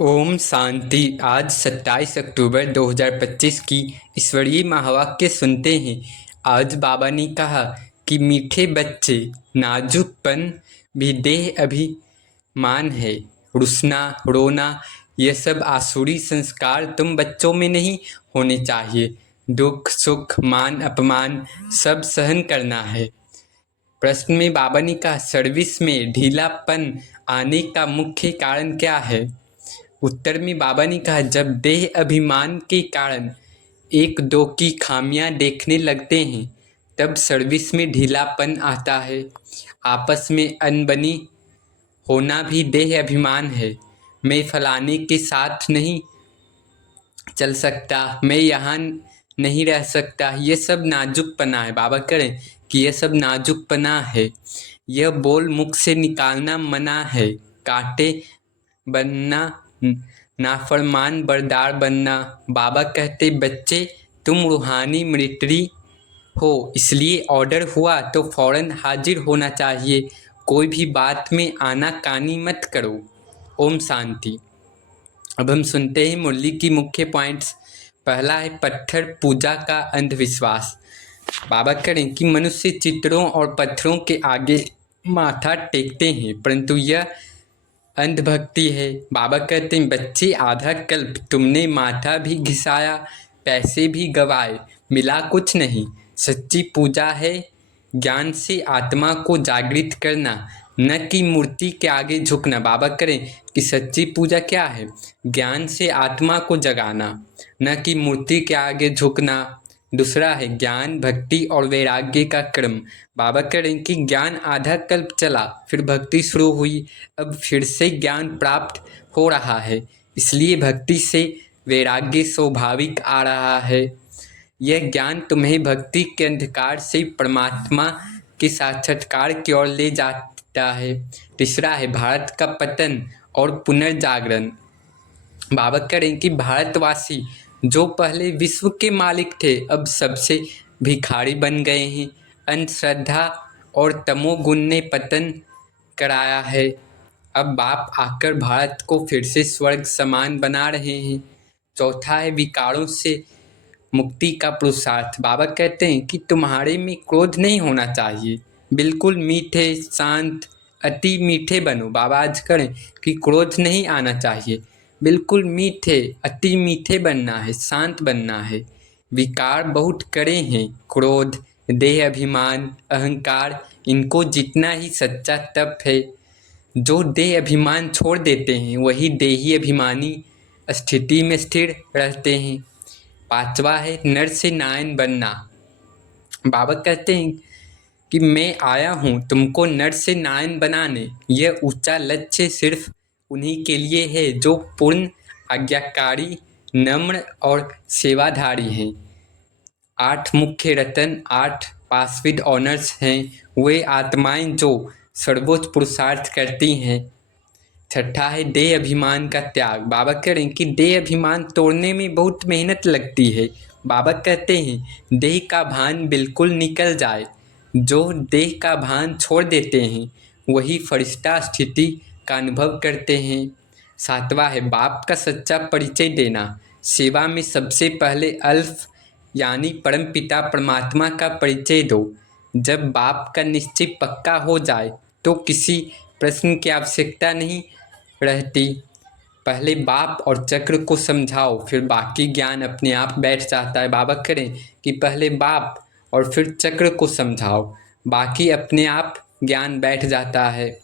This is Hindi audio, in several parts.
ओम शांति। आज 27 अक्टूबर 2025 की ईश्वरीय महावाक्य सुनते हैं। आज बाबा ने कहा कि मीठे बच्चे, नाजुकपन भी देह अभिमान है। रुसना, रोना, यह सब आसुरी संस्कार तुम बच्चों में नहीं होने चाहिए। दुख, सुख, मान, अपमान सब सहन करना है। प्रश्न में बाबा ने कहा, सर्विस में ढीलापन आने का मुख्य कारण क्या है? उत्तर में बाबा ने कहा, जब देह अभिमान के कारण एक दो की खामियां देखने लगते हैं तब सर्विस में ढीलापन आता है। आपस में अनबनी होना भी देह अभिमान है। मैं फलाने के साथ नहीं चल सकता, मैं यहाँ नहीं रह सकता, ये सब नाजुकपना है। बाबा करें कि यह सब नाजुकपना है। यह बोल मुख से निकालना मना है। कांटे बनना, नाफरमान बरदार बनना। बाबा कहते, बच्चे तुम रूहानी मिलिट्री हो, इसलिए ऑर्डर हुआ तो फौरन हाजिर होना चाहिए। कोई भी बात में आनाकानी मत करो। ओम शांति। अब हम सुनते हैं मुरली की मुख्य पॉइंट्स। पहला है पत्थर पूजा का अंधविश्वास। बाबा करें कि मनुष्य चित्रों और पत्थरों के आगे माथा टेकते हैं, परंतु यह अंधभक्ति है। बाबा कहते हैं, बच्चे आधा कल्प तुमने माथा भी घिसाया, पैसे भी गवाए, मिला कुछ नहीं। सच्ची पूजा है ज्ञान से आत्मा को जागृत करना, न कि मूर्ति के आगे झुकना। बाबा करें कि सच्ची पूजा क्या है? ज्ञान से आत्मा को जगाना, न कि मूर्ति के आगे झुकना। दूसरा है ज्ञान, भक्ति और वैराग्य का क्रम। बाबा करें कि ज्ञान आधा कल्प चला, फिर भक्ति शुरू हुई, अब फिर से ज्ञान प्राप्त हो रहा है, इसलिए भक्ति से वैराग्य स्वाभाविक आ रहा है। यह ज्ञान तुम्हें भक्ति के अंधकार से परमात्मा के साक्षात्कार की ओर ले जाता है। तीसरा है भारत का पतन और पुनर्जागरण। बाबा करें कि भारतवासी जो पहले विश्व के मालिक थे, अब सबसे भिखारी बन गए हैं। अंधश्रद्धा और तमोगुण ने पतन कराया है। अब बाप आकर भारत को फिर से स्वर्ग समान बना रहे हैं। चौथा है विकारों से मुक्ति का पुरुषार्थ। बाबा कहते हैं कि तुम्हारे में क्रोध नहीं होना चाहिए, बिल्कुल मीठे, शांत, अति मीठे बनो। बाबा आज करें कि क्रोध नहीं आना चाहिए, बिल्कुल मीठे, अति मीठे बनना है, शांत बनना है। विकार बहुत कड़े हैं, क्रोध, देह अभिमान, अहंकार, इनको जितना ही सच्चा तप है। जो देह अभिमान छोड़ देते हैं वही देही अभिमानी स्थिति में स्थिर रहते हैं। पांचवा है नर से नारायण बनना। बाबा कहते हैं कि मैं आया हूँ तुमको नर से नारायण बनाने। यह ऊंचा लक्ष्य सिर्फ उन्हीं के लिए है जो पूर्ण आज्ञाकारी, नम्र और सेवाधारी हैं। 8 मुख्य रत्न, 8 पासविड ऑनर्स हैं, वे आत्माएं जो सर्वोच्च पुरुषार्थ करती हैं। छठा है देह अभिमान का त्याग। बाबा कह रहे हैं कि देह अभिमान तोड़ने में बहुत मेहनत लगती है। बाबा कहते हैं देह का भान बिल्कुल निकल जाए। जो देह का भान छोड़ देते हैं वही फरिश्ता स्थिति का अनुभव करते हैं। सातवां है बाप का सच्चा परिचय देना। सेवा में सबसे पहले अल्फ यानी परमपिता परमात्मा का परिचय दो। जब बाप का निश्चय पक्का हो जाए तो किसी प्रश्न की आवश्यकता नहीं रहती। पहले बाप और चक्र को समझाओ, फिर बाकी ज्ञान अपने आप बैठ जाता है। बाबा करें कि पहले बाप और फिर चक्र को समझाओ, बाकी अपने आप ज्ञान बैठ जाता है।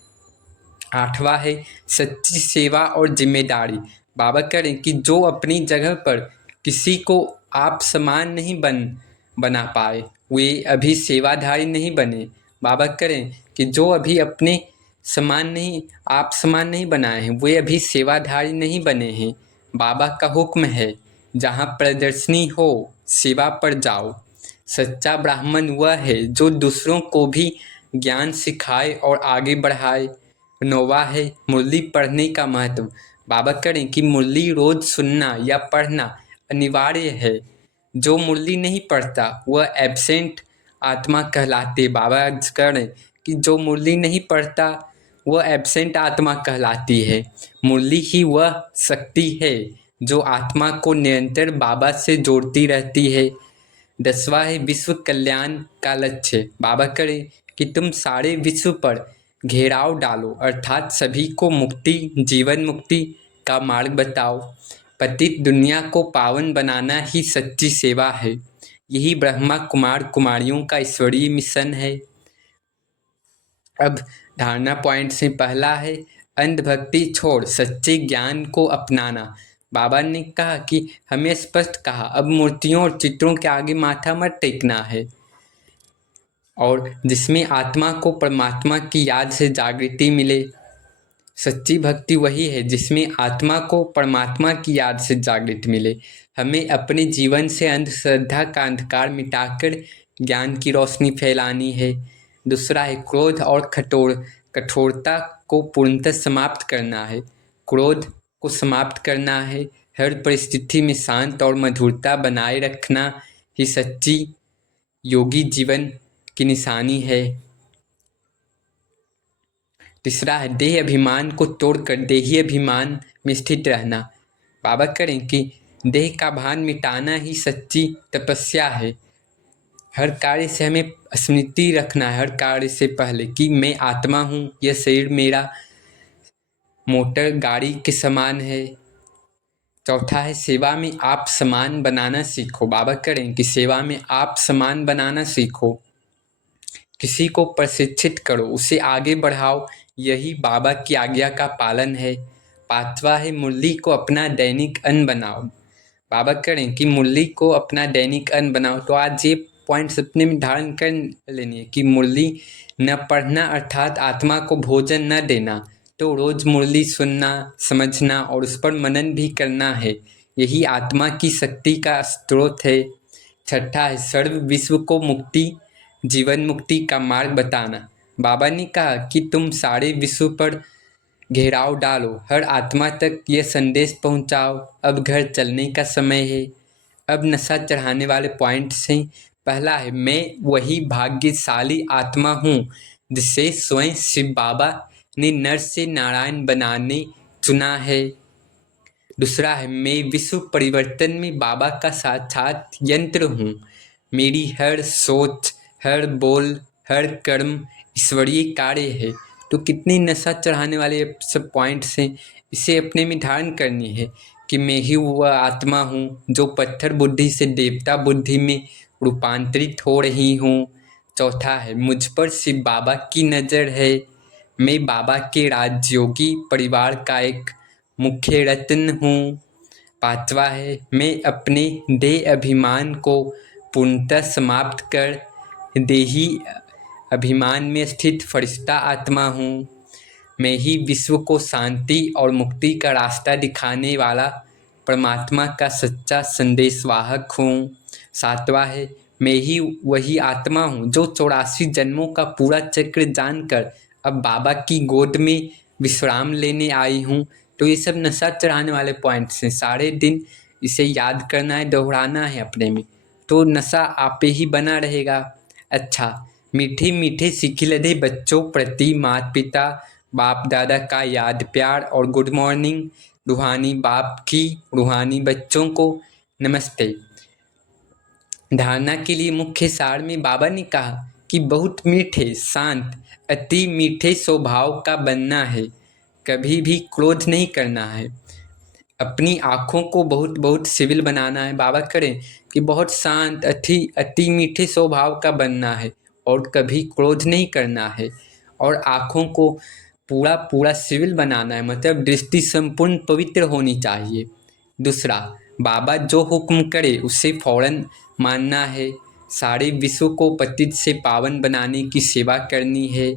आठवां है सच्ची सेवा और जिम्मेदारी। बाबा करें कि जो अपनी जगह पर किसी को आप समान नहीं बना पाए वे अभी सेवाधारी नहीं बने। बाबा करें कि जो अभी अपने आप समान नहीं बनाए हैं वे अभी सेवाधारी नहीं बने हैं। बाबा का हुक्म है जहाँ प्रदर्शनी हो सेवा पर जाओ। सच्चा ब्राह्मण वह है जो दूसरों को भी ज्ञान सिखाए और आगे बढ़ाए। 9वां है मुरली पढ़ने का महत्व। बाबा करें कि मुरली रोज सुनना या पढ़ना अनिवार्य है। जो मुरली नहीं पढ़ता वह एब्सेंट आत्मा कहलाते। बाबा करें कि जो मुरली नहीं पढ़ता वह एब्सेंट आत्मा कहलाती है। मुरली ही वह शक्ति है जो आत्मा को निरंतर बाबा से जोड़ती रहती है। 10वां है विश्व कल्याण का लक्ष्य। बाबा करे कि तुम सारे विश्व पर घेराव डालो, अर्थात सभी को मुक्ति, जीवन मुक्ति का मार्ग बताओ। पतित दुनिया को पावन बनाना ही सच्ची सेवा है। यही ब्रह्मा कुमार कुमारियों का ईश्वरीय मिशन है। अब धारणा पॉइंट से पहला है अंधभक्ति छोड़ सच्चे ज्ञान को अपनाना। बाबा ने कहा कि हमें स्पष्ट कहा, अब मूर्तियों और चित्रों के आगे माथा मत टेकना है, और जिसमें आत्मा को परमात्मा की याद से जागृति मिले। सच्ची भक्ति वही है जिसमें आत्मा को परमात्मा की याद से जागृति मिले। हमें अपने जीवन से अंधश्रद्धा का अंधकार मिटाकर ज्ञान की रोशनी फैलानी है। दूसरा है क्रोध और कठोरता को पूर्णतः समाप्त करना है। क्रोध को समाप्त करना है। हर परिस्थिति में शांत और मधुरता बनाए रखना ही सच्ची योगी जीवन की निशानी है। तीसरा है देह अभिमान को तोड़कर देही अभिमान में स्थित रहना। बाबा करें कि देह का भान मिटाना ही सच्ची तपस्या है। हर कार्य से हमें स्मृति रखना है, हर कार्य से पहले, कि मैं आत्मा हूँ, यह शरीर मेरा मोटर गाड़ी के समान है। चौथा है सेवा में आप समान बनाना सीखो। बाबा करें कि सेवा में आप समान बनाना सीखो, किसी को प्रशिक्षित करो, उसे आगे बढ़ाओ, यही बाबा की आज्ञा का पालन है। पांचवा है मुरली को अपना दैनिक अन्न बनाओ। बाबा करें कि मुरली को अपना दैनिक अन्न बनाओ। तो आज ये पॉइंट्स अपने में धारण कर लेनी है कि मुरली न पढ़ना अर्थात आत्मा को भोजन न देना, तो रोज मुरली सुनना, समझना और उस पर मनन भी करना है। यही आत्मा की शक्ति का स्रोत है। छठा है सर्व विश्व को मुक्ति, जीवन मुक्ति का मार्ग बताना। बाबा ने कहा कि तुम सारे विश्व पर घेराव डालो, हर आत्मा तक यह संदेश पहुंचाओ। अब घर चलने का समय है। अब नशा चढ़ाने वाले पॉइंट्स हैं। पहला है मैं वही भाग्यशाली आत्मा हूँ जिसे स्वयं शिव बाबा ने नर से नारायण बनाने चुना है। दूसरा है मैं विश्व परिवर्तन में बाबा का साक्षात यंत्र हूँ। मेरी हर सोच, हर बोल, हर कर्म ईश्वरीय कार्य है। तो कितनी नशा चढ़ाने वाले सब पॉइंट्स हैं, इसे अपने में धारण करनी है कि मैं ही वह आत्मा हूँ जो पत्थर बुद्धि से देवता बुद्धि में रूपांतरित हो रही हूँ। चौथा है मुझ पर शिव बाबा की नज़र है। मैं बाबा के राजयोगी परिवार का एक मुख्य रत्न हूँ। पांचवा है मैं अपने देह अभिमान को पूर्णतः समाप्त कर देही अभिमान में स्थित फरिश्ता आत्मा हूँ। मैं ही विश्व को शांति और मुक्ति का रास्ता दिखाने वाला परमात्मा का सच्चा संदेशवाहक हूँ। सातवां है मैं ही वही आत्मा हूँ जो 84 जन्मों का पूरा चक्र जानकर अब बाबा की गोद में विश्राम लेने आई हूँ। तो ये सब नशा चढ़ाने वाले पॉइंट्स हैं। सारे दिन इसे याद करना है, दोहराना है अपने में, तो नशा आपे ही बना रहेगा। अच्छा, मीठे मीठे सिखिलधे बच्चों प्रति माता पिता बाप दादा का याद प्यार और गुड मॉर्निंग। रूहानी बाप की रूहानी बच्चों को नमस्ते। धारणा के लिए मुख्य सार में बाबा ने कहा कि बहुत मीठे, शांत, अति मीठे स्वभाव का बनना है। कभी भी क्रोध नहीं करना है। अपनी आँखों को बहुत बहुत सिविल बनाना है। बाबा करें कि बहुत शांत, अति मीठे स्वभाव का बनना है और कभी क्रोध नहीं करना है। और आँखों को पूरा पूरा सिविल बनाना है, मतलब दृष्टि संपूर्ण पवित्र होनी चाहिए। दूसरा, बाबा जो हुक्म करे उसे फौरन मानना है। सारे विश्व को पतित से पावन बनाने की सेवा करनी है,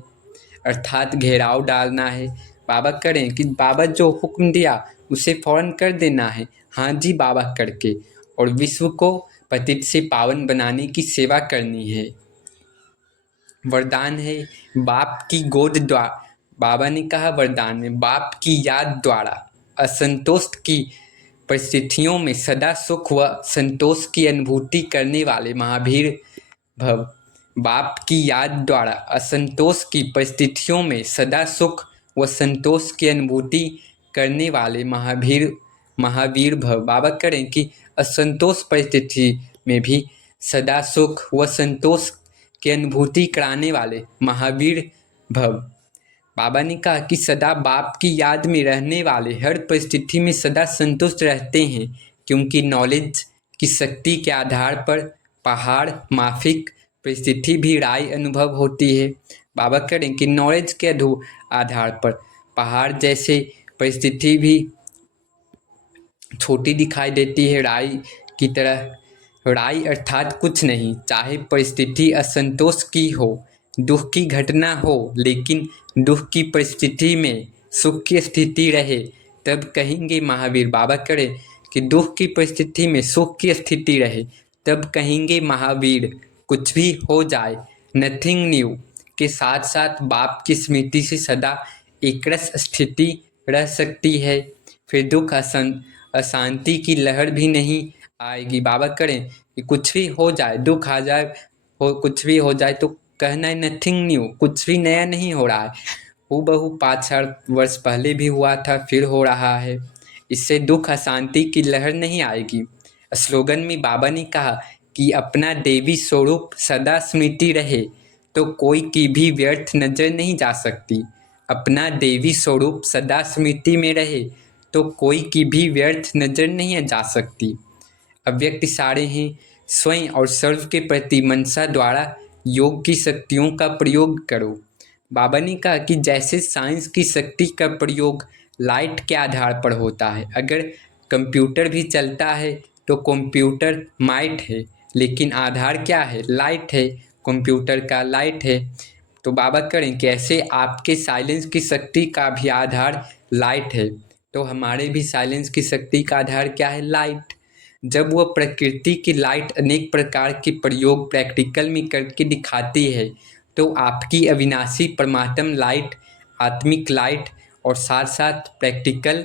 अर्थात घेराव डालना है। बाबा करें कि बाबा जो हुक्म दिया उसे फौरन कर देना है, हाँ जी बाबा करके, और विश्व को पतित से पावन बनाने की सेवा करनी है। वरदान है बाप की गोद द्वारा। बाबा ने कहा वरदान में बाप की याद द्वारा असंतोष की परिस्थितियों में सदा सुख व संतोष की अनुभूति करने वाले महावीर भव। बाप की याद द्वारा असंतोष की परिस्थितियों में सदा सुख व संतोष की अनुभूति करने वाले महावीर भव। बाबा करें कि असंतोष परिस्थिति में भी सदा सुख व संतोष की अनुभूति कराने वाले महावीर भव। बाबा ने कहा कि सदा बाप की याद में रहने वाले हर परिस्थिति में सदा संतुष्ट रहते हैं, क्योंकि नॉलेज की शक्ति के आधार पर पहाड़ माफिक परिस्थिति भी राय अनुभव होती है। बाबा करें कि नॉलेज के आधार पर पहाड़ जैसे परिस्थिति भी छोटी दिखाई देती है, राई की तरह। राई अर्थात कुछ नहीं, चाहे परिस्थिति असंतोष की हो, दुख की घटना हो, लेकिन दुख की परिस्थिति में सुख की स्थिति रहे तब कहेंगे महावीर। बाबा करे कि दुख की परिस्थिति में सुख की स्थिति रहे तब कहेंगे महावीर। कुछ भी हो जाए, नथिंग न्यू के साथ साथ बाप की स्मृति से सदा एकरस स्थिति रह सकती है। फिर दुख अशांति की लहर भी नहीं आएगी। बाबा करें कि कुछ भी हो जाए, दुख आ जाए, कुछ भी हो जाए तो कहना है नथिंग न्यू, कुछ भी नया नहीं हो रहा है, हूबहू 5-4 वर्ष पहले भी हुआ था, फिर हो रहा है। इससे दुख अशांति की लहर नहीं आएगी। स्लोगन में बाबा ने कहा कि अपना देवी स्वरूप सदा स्मृति रहे तो कोई की भी व्यर्थ नजर नहीं जा सकती। अपना देवी स्वरूप सदा स्मृति में रहे तो कोई की भी व्यर्थ नजर नहीं जा सकती। अव्यक्त इशारे हैं, स्वयं और सर्व के प्रति मनसा द्वारा योग की शक्तियों का प्रयोग करो। बाबा ने कहा कि जैसे साइंस की शक्ति का प्रयोग लाइट के आधार पर होता है, अगर कंप्यूटर भी चलता है तो कंप्यूटर माइट है, लेकिन आधार क्या है? लाइट है, कंप्यूटर का लाइट है। तो बाबा करें कि ऐसे आपके साइलेंस की शक्ति का भी आधार लाइट है, तो हमारे भी साइलेंस की शक्ति का आधार क्या है? लाइट। जब वह प्रकृति की लाइट अनेक प्रकार के प्रयोग प्रैक्टिकल में करके दिखाती है तो आपकी अविनाशी परमात्म लाइट, आत्मिक लाइट और साथ साथ प्रैक्टिकल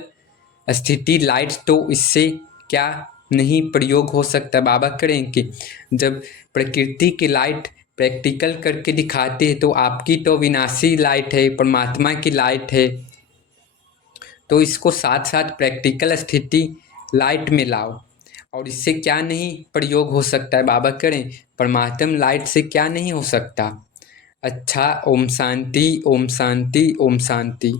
स्थिति लाइट, तो इससे क्या नहीं प्रयोग हो सकता। बाबा करें कि जब प्रकृति की लाइट प्रैक्टिकल करके दिखाती है तो आपकी तो अविनाशी लाइट है, परमात्मा की लाइट है, तो इसको साथ साथ प्रैक्टिकल स्थिति लाइट में लाओ और इससे क्या नहीं प्रयोग हो सकता है। बाबा करें परमात्म लाइट से क्या नहीं हो सकता। अच्छा, ओम शांति, ओम शांति, ओम शांति।